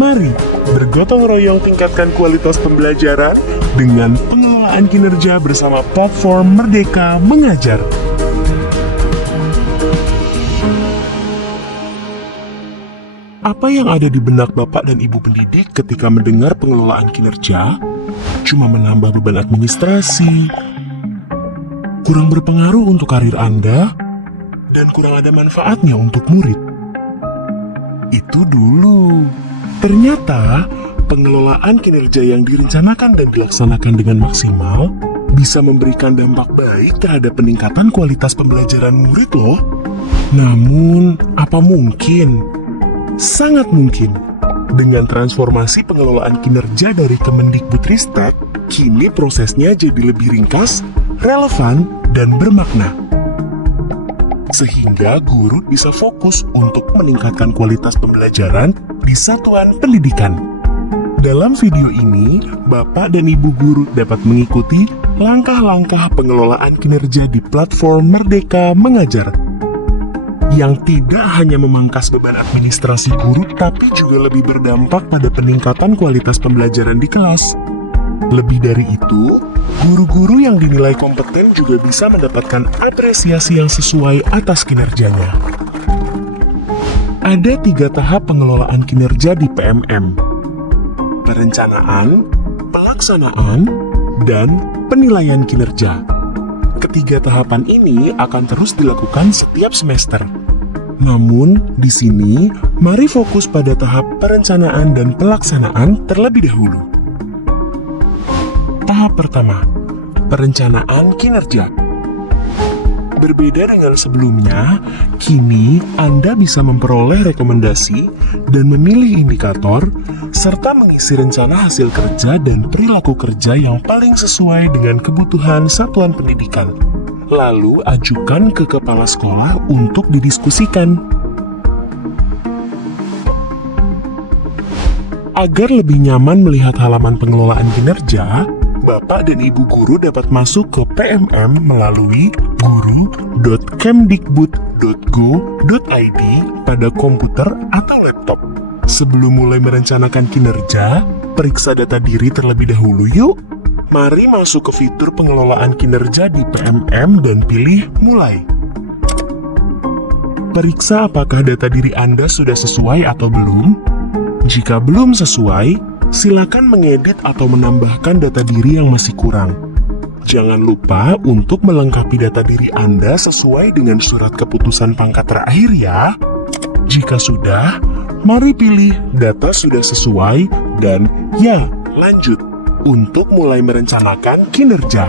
Mari bergotong royong tingkatkan kualitas pembelajaran dengan pengelolaan kinerja bersama platform Merdeka Mengajar. Apa yang ada di benak Bapak dan Ibu pendidik ketika mendengar pengelolaan kinerja? Cuma menambah beban administrasi, kurang berpengaruh untuk karir Anda, dan kurang ada manfaatnya untuk murid. Itu dulu. Ternyata, pengelolaan kinerja yang direncanakan dan dilaksanakan dengan maksimal bisa memberikan dampak baik terhadap peningkatan kualitas pembelajaran murid loh. Namun, apa mungkin? Sangat mungkin. Dengan transformasi pengelolaan kinerja dari Kemendikbudristek, kini prosesnya jadi lebih ringkas, relevan, dan bermakna. Sehingga guru bisa fokus untuk meningkatkan kualitas pembelajaran di satuan pendidikan. Dalam video ini, Bapak dan Ibu guru dapat mengikuti langkah-langkah pengelolaan kinerja di platform Merdeka Mengajar, yang tidak hanya memangkas beban administrasi guru, tapi juga lebih berdampak pada peningkatan kualitas pembelajaran di kelas. Lebih dari itu, guru-guru yang dinilai kompeten juga bisa mendapatkan apresiasi yang sesuai atas kinerjanya. Ada 3 tahap pengelolaan kinerja di PMM: perencanaan, pelaksanaan, dan penilaian kinerja. Ketiga tahapan ini akan terus dilakukan setiap semester. Namun, di sini, mari fokus pada tahap perencanaan dan pelaksanaan terlebih dahulu. Tahap pertama, perencanaan kinerja. Berbeda dengan sebelumnya, kini Anda bisa memperoleh rekomendasi dan memilih indikator, serta mengisi rencana hasil kerja dan perilaku kerja yang paling sesuai dengan kebutuhan satuan pendidikan. Lalu ajukan ke kepala sekolah untuk didiskusikan. Agar lebih nyaman melihat halaman pengelolaan kinerja, Bapak dan Ibu guru dapat masuk ke PMM melalui guru.kemdikbud.go.id pada komputer atau laptop. Sebelum mulai merencanakan kinerja, periksa data diri terlebih dahulu yuk. Mari masuk ke fitur pengelolaan kinerja di PMM dan pilih Mulai. Periksa apakah data diri Anda sudah sesuai atau belum. Jika belum sesuai, silakan mengedit atau menambahkan data diri yang masih kurang. Jangan lupa untuk melengkapi data diri Anda sesuai dengan surat keputusan pangkat terakhir ya. Jika sudah, mari pilih data sudah sesuai dan ya, lanjut untuk mulai merencanakan kinerja.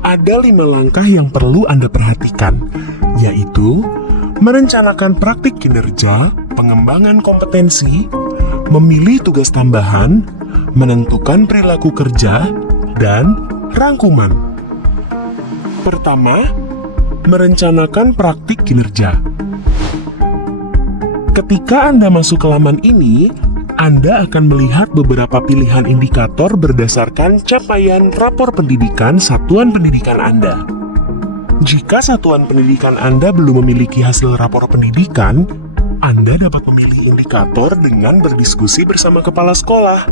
Ada 5 langkah yang perlu Anda perhatikan, yaitu merencanakan praktik kinerja, pengembangan kompetensi, memilih tugas tambahan, menentukan perilaku kerja, dan rangkuman. Pertama, merencanakan praktik kinerja. Ketika Anda masuk ke laman ini, Anda akan melihat beberapa pilihan indikator berdasarkan capaian rapor pendidikan satuan pendidikan Anda. Jika satuan pendidikan Anda belum memiliki hasil rapor pendidikan, Anda dapat memilih indikator dengan berdiskusi bersama kepala sekolah.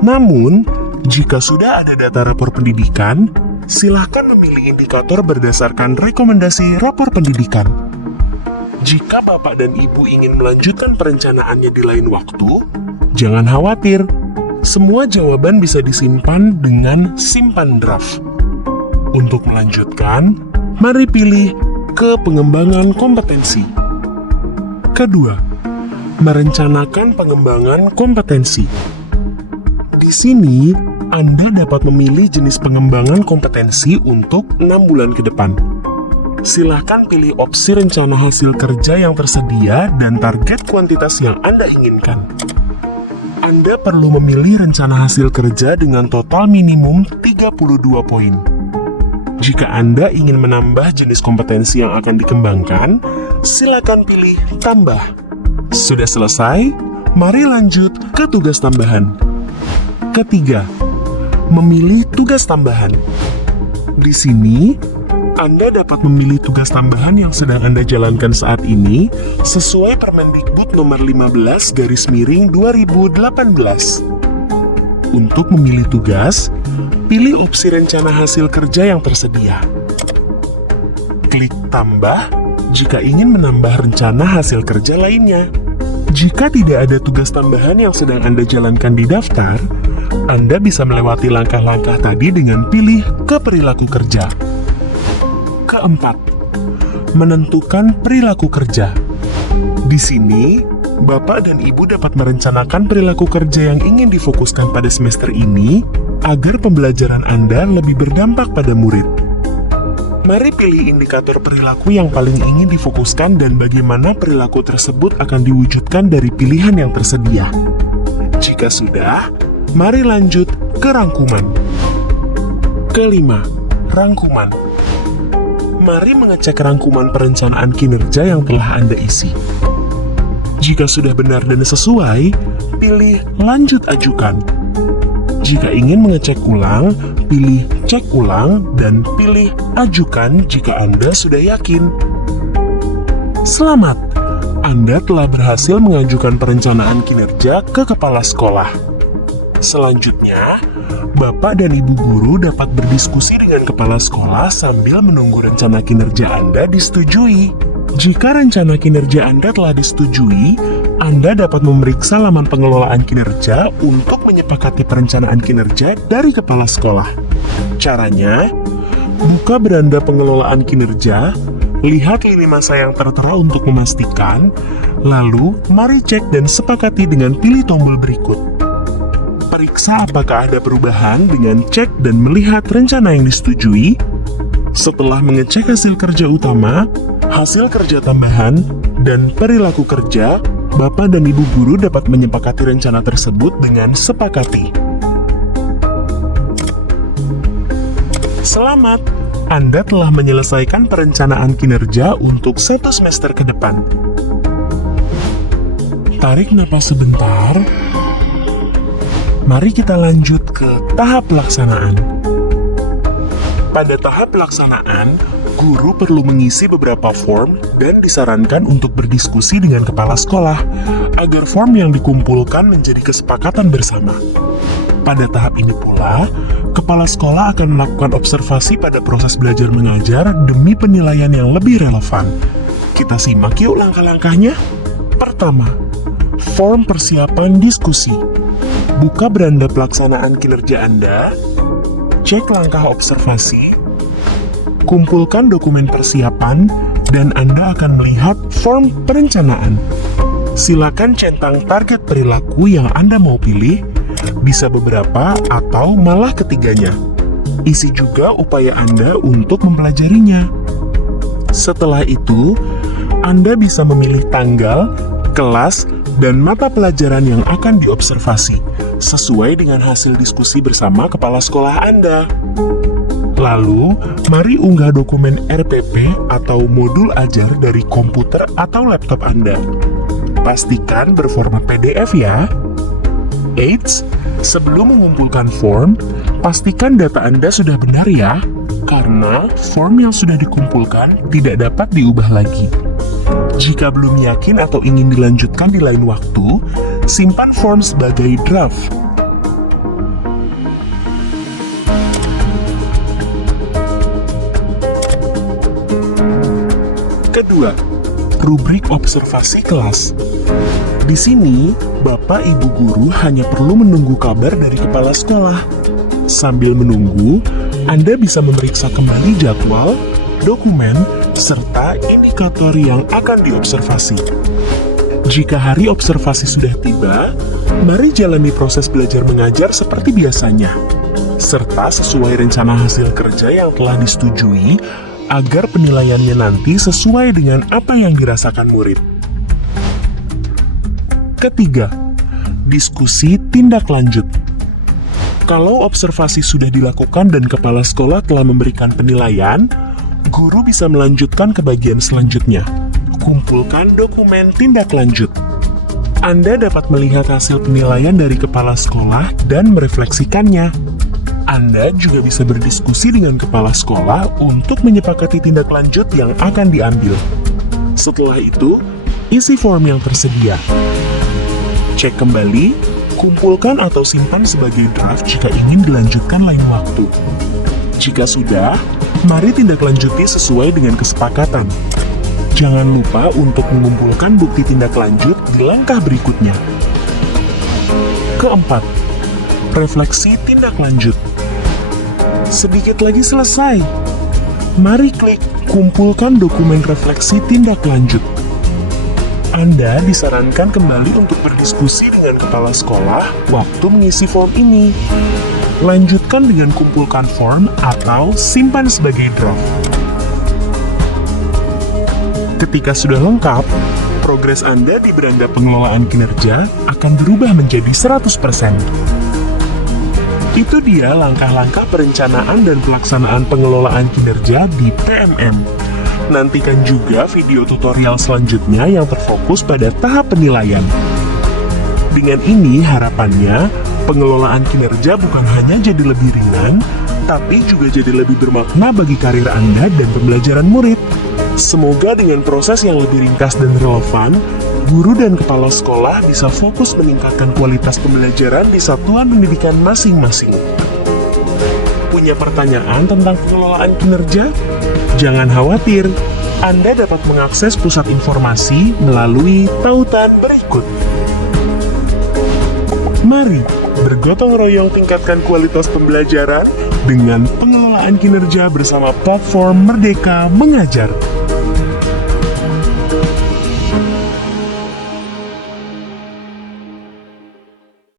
Namun, jika sudah ada data rapor pendidikan, silakan memilih indikator berdasarkan rekomendasi rapor pendidikan. Jika Bapak dan Ibu ingin melanjutkan perencanaannya di lain waktu, jangan khawatir. Semua jawaban bisa disimpan dengan simpan draft. Untuk melanjutkan, mari pilih ke pengembangan kompetensi. Kedua, merencanakan pengembangan kompetensi. Di sini, Anda dapat memilih jenis pengembangan kompetensi untuk 6 bulan ke depan. Silakan pilih opsi rencana hasil kerja yang tersedia dan target kuantitas yang Anda inginkan. Anda perlu memilih rencana hasil kerja dengan total minimum 32 poin. Jika Anda ingin menambah jenis kompetensi yang akan dikembangkan, silakan pilih tambah. Sudah selesai? Mari lanjut ke tugas tambahan. Ketiga, memilih tugas tambahan. Di sini, Anda dapat memilih tugas tambahan yang sedang Anda jalankan saat ini sesuai Permendikbud nomor 15/2018. Untuk memilih tugas, pilih opsi rencana hasil kerja yang tersedia. Klik tambah jika ingin menambah rencana hasil kerja lainnya. Jika tidak ada tugas tambahan yang sedang Anda jalankan di daftar, Anda bisa melewati langkah-langkah tadi dengan pilih ke perilaku kerja. Keempat, menentukan perilaku kerja. Di sini, Bapak dan Ibu dapat merencanakan perilaku kerja yang ingin difokuskan pada semester ini agar pembelajaran Anda lebih berdampak pada murid. Mari pilih indikator perilaku yang paling ingin difokuskan dan bagaimana perilaku tersebut akan diwujudkan dari pilihan yang tersedia. Jika sudah, mari lanjut ke rangkuman. Kelima, rangkuman. Mari mengecek rangkuman perencanaan kinerja yang telah Anda isi. Jika sudah benar dan sesuai, pilih lanjut ajukan. Jika ingin mengecek ulang, pilih cek ulang dan pilih ajukan jika Anda sudah yakin. Selamat, Anda telah berhasil mengajukan perencanaan kinerja ke kepala sekolah. Selanjutnya, Bapak dan Ibu guru dapat berdiskusi dengan kepala sekolah sambil menunggu rencana kinerja Anda disetujui. Jika rencana kinerja Anda telah disetujui, Anda dapat memeriksa laman pengelolaan kinerja untuk menyepakati perencanaan kinerja dari kepala sekolah. Caranya, buka beranda pengelolaan kinerja, lihat lini masa yang tertera untuk memastikan, lalu mari cek dan sepakati dengan pilih tombol berikut. Periksa apakah ada perubahan dengan cek dan melihat rencana yang disetujui. Setelah mengecek hasil kerja utama, hasil kerja tambahan, dan perilaku kerja, Bapak dan Ibu guru dapat menyepakati rencana tersebut dengan sepakati. Selamat, Anda telah menyelesaikan perencanaan kinerja untuk 1 semester ke depan. Tarik napas sebentar. Mari kita lanjut ke tahap pelaksanaan. Pada tahap pelaksanaan, guru perlu mengisi beberapa form dan disarankan untuk berdiskusi dengan kepala sekolah agar form yang dikumpulkan menjadi kesepakatan bersama. Pada tahap ini pula, kepala sekolah akan melakukan observasi pada proses belajar mengajar demi penilaian yang lebih relevan. Kita simak yuk langkah-langkahnya. Pertama, form persiapan diskusi. Buka beranda pelaksanaan kinerja Anda, cek langkah observasi, kumpulkan dokumen persiapan, dan Anda akan melihat form perencanaan. Silakan centang target perilaku yang Anda mau pilih, bisa beberapa atau malah ketiganya. Isi juga upaya Anda untuk mempelajarinya. Setelah itu, Anda bisa memilih tanggal, kelas, dan mata pelajaran yang akan diobservasi, sesuai dengan hasil diskusi bersama kepala sekolah Anda. Lalu, mari unggah dokumen RPP atau modul ajar dari komputer atau laptop Anda. Pastikan berformat PDF ya. Eits, sebelum mengumpulkan form, pastikan data Anda sudah benar ya, karena form yang sudah dikumpulkan tidak dapat diubah lagi. Jika belum yakin atau ingin dilanjutkan di lain waktu, simpan form sebagai draft. Kedua, rubrik observasi kelas. Di sini, Bapak Ibu guru hanya perlu menunggu kabar dari kepala sekolah. Sambil menunggu, Anda bisa memeriksa kembali jadwal, dokumen, serta indikator yang akan diobservasi. Jika hari observasi sudah tiba, mari jalani proses belajar mengajar seperti biasanya, serta sesuai rencana hasil kerja yang telah disetujui agar penilaiannya nanti sesuai dengan apa yang dirasakan murid. Ketiga, diskusi tindak lanjut. Kalau observasi sudah dilakukan dan kepala sekolah telah memberikan penilaian, guru bisa melanjutkan ke bagian selanjutnya. Kumpulkan dokumen tindak lanjut. Anda dapat melihat hasil penilaian dari kepala sekolah dan merefleksikannya. Anda juga bisa berdiskusi dengan kepala sekolah untuk menyepakati tindak lanjut yang akan diambil. Setelah itu, isi form yang tersedia. Cek kembali, kumpulkan atau simpan sebagai draft jika ingin dilanjutkan lain waktu. Jika sudah, mari tindak lanjuti sesuai dengan kesepakatan. Jangan lupa untuk mengumpulkan bukti tindak lanjut di langkah berikutnya. Keempat, refleksi tindak lanjut. Sedikit lagi selesai. Mari klik kumpulkan dokumen refleksi tindak lanjut. Anda disarankan kembali untuk berdiskusi dengan kepala sekolah waktu mengisi form ini. Lanjutkan dengan kumpulkan form atau simpan sebagai draft. Ketika sudah lengkap, progres Anda di beranda pengelolaan kinerja akan berubah menjadi 100%. Itu dia langkah-langkah perencanaan dan pelaksanaan pengelolaan kinerja di PMM. Nantikan juga video tutorial selanjutnya yang terfokus pada tahap penilaian. Dengan ini harapannya, pengelolaan kinerja bukan hanya jadi lebih ringan, tapi juga jadi lebih bermakna bagi karir Anda dan pembelajaran murid. Semoga dengan proses yang lebih ringkas dan relevan, guru dan kepala sekolah bisa fokus meningkatkan kualitas pembelajaran di satuan pendidikan masing-masing. Punya pertanyaan tentang pengelolaan kinerja? Jangan khawatir, Anda dapat mengakses pusat informasi melalui tautan berikut. Mari bergotong royong tingkatkan kualitas pembelajaran dengan pengelolaan kinerja bersama platform Merdeka Mengajar.